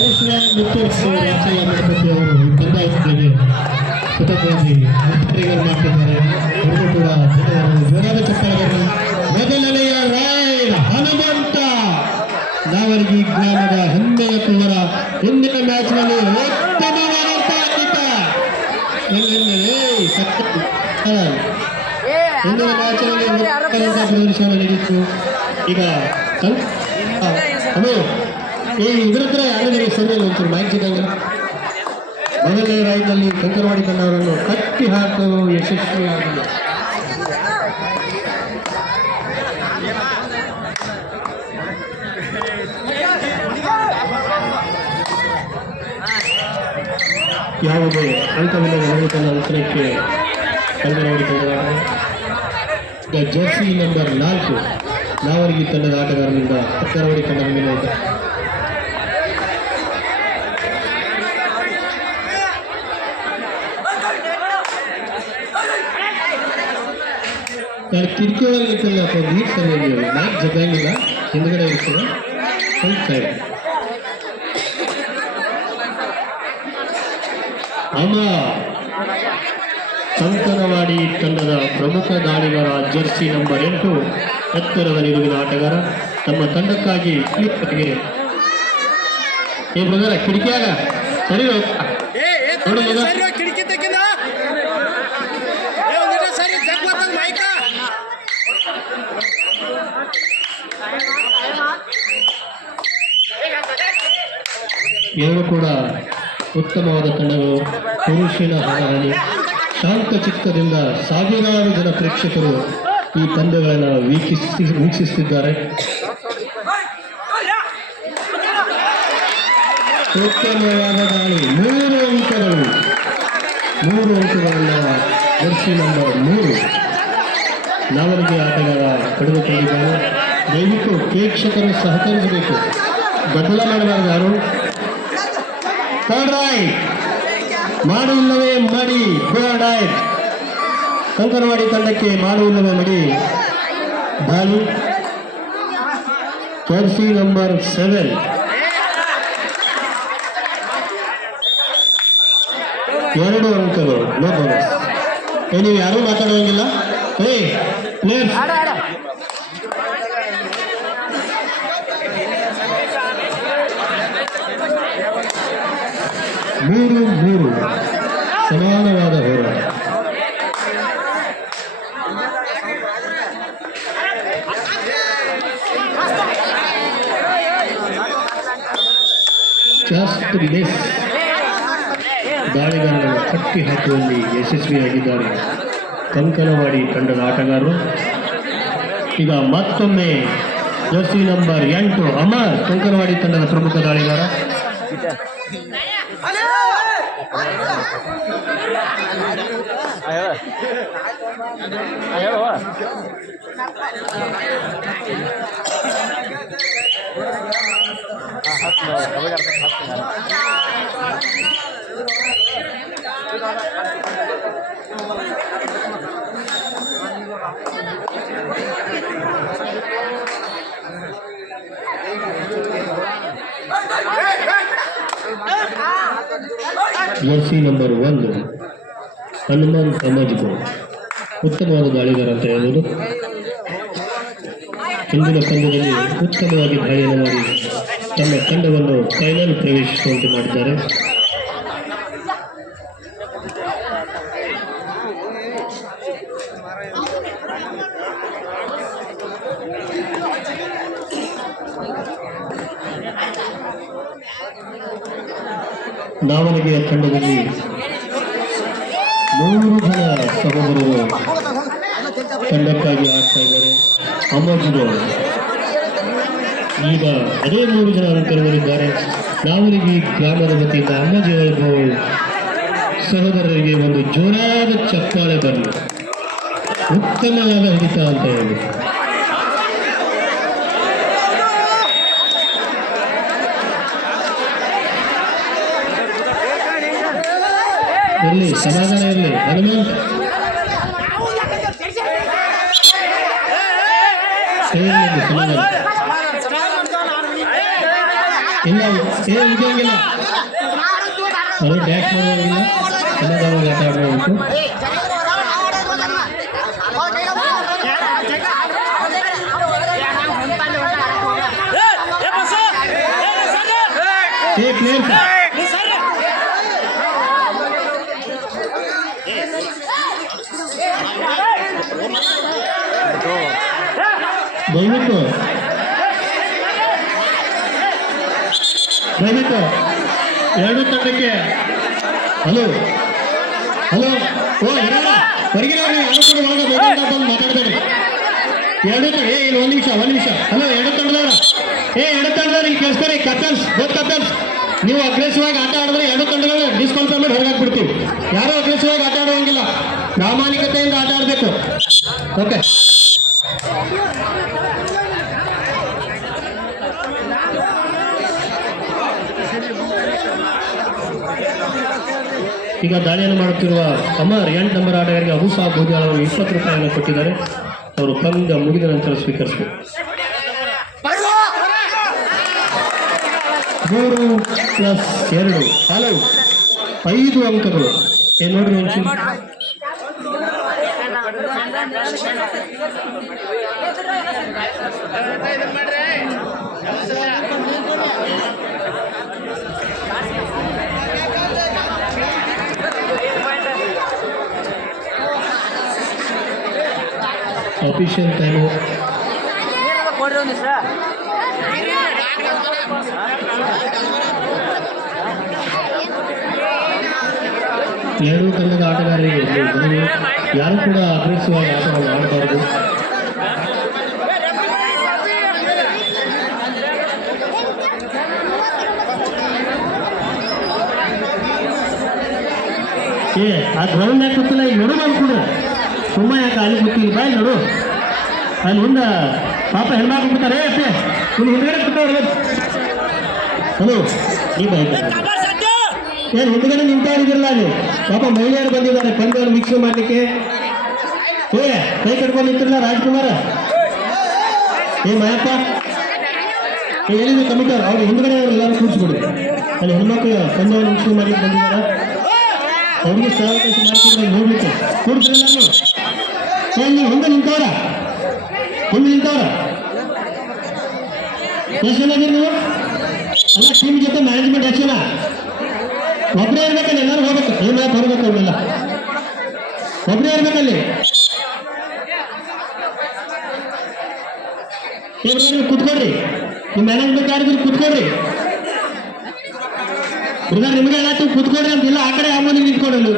ಮುಖ್ಯಸ್ಥರು ರಾಜಯ್ಯ ಗಣಪತಿ ಅವರು ಪಂಚಾಯತ್ಗೆ ಕೃತಜ್ಞವಾಗಿ ಮುಖ್ಯಗಳು ಮಾಡ್ತಿದ್ದಾರೆ. ಅವರು ಕೂಡ. ಜೋರಾದ ಚಪ್ಪಾಳೆಗಳನ್ನು ಮೊದಲನೆಯ ರಾಯ್ ಹನುಮಂತ. ನಾವರ್ಗಿ ಗ್ರಾಮದ ಹೆಮ್ಮೆಯ ಕುವರ. ಹಿಂದಿನ ಮ್ಯಾಚ್ನಲ್ಲಿ ಎಲ್ಲೆಲ್ಲೇ? ಸತ್ಯ. ಹಿಂದಿನ ಮ್ಯಾಚ್ನಲ್ಲಿ ಪ್ರದರ್ಶನ ಈಗ ಅದು ಈ ಇದ್ರ ಹತ್ರ ಯಾರಿದ್ದಾರೆ ಸರಿ ಒಂಚೂರು ಮಾಹಿತಿ ಇದ್ದಂಗೆ. ಮೊದಲನೇ ರೈಡ್ನಲ್ಲಿ ಕಂಕರವಾಡಿ ತಂಡವರನ್ನು ಕಟ್ಟಿ ಹಾಕಲು ಯಶಸ್ವಿಯಾಗಿದೆ. ಯಾವುದೇ ಅಂಕವಿಲ್ಲದ ರೈತನ ಅಂತರಕ್ಕೆ ತಂಡದ ಈಗ ಜರ್ಸಿ ನಂಬರ್ ನಾಲ್ಕು, ನಾವರಿಗೆ ತಂಡದ ಆಟಗಾರನಿಂದ ಕಂಕರವಾಡಿ ತಂಡದ ಮೇಲೆ ನಾನು ಕಿಟಕಿ ಒಳಗೆ ಇರ್ತಲ್ಲ ಅಥವಾ ನೀರು ಸರಿಯಾಗಿ ನಾಲ್ಕು ಜಗಂಗಿಲ್ಲ ಹಿಂದ್ಗಡೆ ಅಮ್ಮ ಸಂತನವಾಡಿ ತಂಡದ ಪ್ರಮುಖ ದಾಳಿಗಾರ ಜರ್ಸಿ ನಂಬರ್ ಎಂಟು ಎತ್ತರದ ನಿಲುವಿನ ಆಟಗಾರ. ತಮ್ಮ ತಂಡಕ್ಕಾಗಿ ಕ್ಲಿಪ್ಗೆ ಏ ಬ್ರದರ ಕಿಟಕಿಯಾಗ. ಸರಿ ಏ ನೋಡು ಮಗ. ಸರಿ ಕಿಟಕಿ ತೆಗಿನ ಏ ಒಂದಿಟ ಸರಿ ಜಗ್ ಬರ್ತದ ಮೈಕ ಎರಡು ಕೂಡ ಉತ್ತಮವಾದ ತಂಡಗಳು ಪುರುಷನ ಹಾರಾಡಿ ಶಾಂತ ಚಿತ್ತದಿಂದ ಸಾವಿರಾರು ಜನ ಪ್ರೇಕ್ಷಕರು ಈ ಪಂದ್ಯಗಳನ್ನು ವೀಕ್ಷಿಸಿ ವೀಕ್ಷಿಸುತ್ತಿದ್ದಾರೆ. ಉತ್ತಮವಾದ ದಾಳಿ. ಮೂರು ಅಂಕಗಳು. ಮೂರು ಅಂಕಗಳನ್ನ ಜರ್ಸಿ ನಂಬರ್ ಮೂರು. ನಾವರಿಗೆ ಆಟಗಾರ ಪಡೆದುಕೊಂಡಿದ್ದಾರೆ ದಯವಿಟ್ಟು ಪ್ರೇಕ್ಷಕರು ಸಹಕರಿಸಬೇಕು. ಗದ್ದಲ ಮಾಡಬಾರದು ಯಾರು? ಥರ್ಡ್ ರೈಟ್ ಮಾಡುವುಲ್ಲವೇ ಮಾಡಿ ಥರ್ಡ್ ರೈಟ್ ಕಂಕನವಾಡಿ ತಂಡಕ್ಕೆ ಮಾಡುವುಲ್ಲವೇ ಮಡಿ, ಬಾಲು. Jersey number seven. ಎರಡು ಅಂಕಗಳು ನೋ ಬೋನಸ್ ನೀವು ಯಾರೂ ಮಾತಾಡೋಂಗಿಲ್ಲ? ಏ ಪ್ಲೇಯರ್ಸ್ ಮೂರು ಮೂರು ಸಮಾನವಾದ ಹೋರಾಟ. ಜಸ್ಟ್ ಮಿಸ್ ದಾಳಿಗಾರರ ಕಟ್ಟಿ ಹಾಕುವಲ್ಲಿ ಯಶಸ್ವಿಯಾಗಿದ್ದಾರೆ ಕಂಕನವಾಡಿ ತಂಡದ ಆಟಗಾರರು. ಈಗ ಮತ್ತೊಮ್ಮೆ ಜರ್ಸಿ ನಂಬರ್ ಎಂಟು ಅಮರ್, ಕಂಕನವಾಡಿ ತಂಡದ ಪ್ರಮುಖ ದಾಳಿಗಾರ. Ayo Versi nomor 1 Hanuman Samajbo ಉತ್ತಮವಾದ ಗಾಳಿಗಾರ ಅಂತ ಹೇಳ್ಬೋದು. ಹಿಂದಿನ ಪಂದ್ಯದಲ್ಲಿ ಉತ್ತಮವಾಗಿ ದಾಳಿಯನ್ನು ಮಾಡಿ ತಮ್ಮ ತಂಡವನ್ನು ಫೈನಲ್ ಪ್ರವೇಶಿಸುವಂತೆ ಮಾಡಿದ್ದಾರೆ. ದಾವಣಗೆರೆಯ ತಂಡದಲ್ಲಿ ಮೂರು ಜನ ಸಹೋದರರು ತಂಡಕ್ಕಾಗಿ ಆಡ್ತಾ ಇದ್ದಾರೆ ಅಮೋಜ್ಗಳು ಈಗ ಅದೇ ಮೂರು ಜನ ಅಂಕಣಗಳಿದ್ದಾರೆ ನಾವರಿಗೆ ಗ್ರಾಮದ ವತಿಯಿಂದ ವೈಭವ್ ಸಹೋದರರಿಗೆ ಒಂದು ಜೋರಾದ ಚಪ್ಪಾಳೆ ಬರಲಿ ಉತ್ತಮವಾದ ಹಿಡಿತ ಅಂತ ಹೇಳಿ ಇರಲಿ ಸಮಾಧಾನ ಇರಲಿ ಹನುಮಂತ್ ಇಲ್ಲ ಏ ಡ್ಯಾಶ್ ಮಾಡೋಂಗಿಲ್ಲ ಎಲ್ಲದಾಗ ಆಟ ಆಡಬೇಕು ದಯವಿಟ್ಟು. ದಯವಿಟ್ಟು. ಎರಡು ತಂಡಕ್ಕೆ. ಹಲೋ. ಹಲೋ. ಓ ಇರಲ್ಲ ಹೊರಗಿನ ತಂಡ ಒಳಗೆ ಬಂದು ಮಾತಾಡ್ತಾರೆ ಎರಡು ಏ, ಇಲ್ಲಿ, ಒಂದು ನಿಮಿಷ ಒಂದು ನಿಮಿಷ. ಹಲೋ, ಎರಡು ತಂಡದವ್ರ. ಏ, ಎರಡು ತಂಡದವ್ರು ಇಲ್ಲಿ ಕೇಳಿಸ್ತಾರೆ. ಕಪಲ್ಸ್ ಬೋತ್ ಕಪಲ್ಸ್ ನೀವು ಅಗ್ರೆಸಿವ್ ಆಗಿ ಆಟ ಆಡಿದ್ರೆ ಎರಡು ತಂಡಗಳು ಡಿಸ್ಕೌಂಟ್ ಮಾಡಿ ಹೊರಗೆ ಹಾಕ್ಬಿಡ್ತೀವಿ ಯಾರು ಅಗ್ರೆಸಿವ್ ಆಗಿ ಆಟ ಆಡುವಂಗಿಲ್ಲ ಪ್ರಾಮಾಣಿಕತೆಯಿಂದ ಆಟ ಆಡಬೇಕು. ಓಕೆ. ಈಗ ದಾಳಿಯನ್ನು ಮಾಡುತ್ತಿರುವ ಅಮರ್, ಎಂಟು ನಂಬರ್ ಆಟಗಾರಿಗೆ ಅಬು ಸಾಬ್ ಬೂದಿಯಾಳ್ ಅವರು ಇಪ್ಪತ್ತು ರೂಪಾಯಿಯನ್ನು ಕೊಟ್ಟಿದ್ದಾರೆ. ಅವರು ಪಂದ್ಯ ಮುಗಿದ ನಂತರ ಸ್ವೀಕರಿಸಬೇಕು. ಮೂರು ಪ್ಲಸ್ ಎರಡು, ಹಲವು, ಐದು ಅಂಕಗಳು. ಏನ್ ನೋಡ್ರಿ ಒಂಚೂರು ಅಫಿಷಿಯಲ್ ಟೈಮು ಎರಡೂ ತಂಡದ ಆಟಗಾರರಿಗೆ ಒಂದು ಯಾರು ಕೂಡ ಅಗ್ರೆಸಿವ್ ಆಗಿ ಆಟವನ್ನು ಆಡಬಾರದು. ಏ, ಆ ಗ್ರೌಂಡ್ ಯಾಕೆ ಗೊತ್ತಿಲ್ಲ? ನೋಡು ಮಾಡ್ಕೊಡ್ರ ಸುಮ್ಮ ಯಾಕೆ ಅಲ್ಲಿ ಗೊತ್ತಿಲ್ಲ ಬಾಯ್ ನೋಡು. ಅಲ್ಲಿ ಮುಂದೆ ಪಾಪ ಹೆಣ್ಮಕ್ಳು ಬಿಡ್ತಾರೆ ಅಷ್ಟೇ ಇಲ್ಲಿ ಹಿಂದ್ಗಡೆ ಕೂತವ್ರು ಹಲೋ, ಈ ಬಾಯ್ ಏನು ಹಿಂದ್ಗಡೆ ನಿಂತಾರಿದಿರಲ್ಲ ಅಲ್ಲಿ? ಪಾಪ ಮಹಿಳೆಯರು ಬಂದಿದ್ದಾರೆ, ಪಂದ್ಯವನ್ನು ಮಿಕ್ಸ್ ಮಾಡಲಿಕ್ಕೆ. ಏ, ಕೈ ಕಟ್ಕೊಂಡು ನಿಂತಿರಲ್ಲ ರಾಜ್ಕುಮಾರ? ಏ, ಮಾಯಪ್ಪ. ಏ ಎಲ್ಲಿದೆ ಕಮಿಟರ್, ಅವ್ರು ಹಿಂದ್ಗಡೆ ಅವ್ರು ಎಲ್ಲರೂ ಕೂರಿಸ್ಬಿಡಿ ಅಲ್ಲಿ ಹೆಣ್ಮಕ್ಳು ಪಂದ್ಯವನ್ನು ವೀಕ್ಷಣೆ ಮಾಡಿ ಬಂದಿದ್ದಾರೆ. ಅವ್ರಿಗೆ ಸಹಕಾರ ಮಾಡ್ಕೊಂಡು ನೋಡ್ಲಿಕ್ಕೆ. ಏ, ನೀವು ಹಿಂದೆ ನಿಂತವ್ರ? ಹಿಂದೆ ನಿಂತವ್ರ ನೀವು? ಅಲ್ಲ ಟೀಮ್ ಜೊತೆ ಮ್ಯಾನೇಜ್ಮೆಂಟ್ ಎಷ್ಟು ಜನ? ಒಬ್ಬರೇ ಇರ್ಬೇಕಲ್ಲಿ, ಎಲ್ಲರೂ ಹೋಗ್ಬೇಕು. ಏನ್ ಮಾತು ಹೊರಬೇಕು ಅವರೆಲ್ಲ ಒಬ್ಬರೇ ಇರ್ಬೇಕಲ್ಲಿ? ನೀವು ಕುತ್ಕೊಡ್ರಿ ನಿಮ್ಮ ಮ್ಯಾನೇಜ್ಮೆಂಟ್ ಯಾರಿದ್ರು ಕುತ್ಕೊಡ್ರಿ ನಿಮಗೆ ಹೇಳತ್ತು ಕುತ್ಕೊಡ್ರಿ ಅಂತಿಲ್ಲ ಆ ಕಡೆ ಆ ಮನೆಗೆ ನಿಂತ್ಕೊಡಲ್ಲ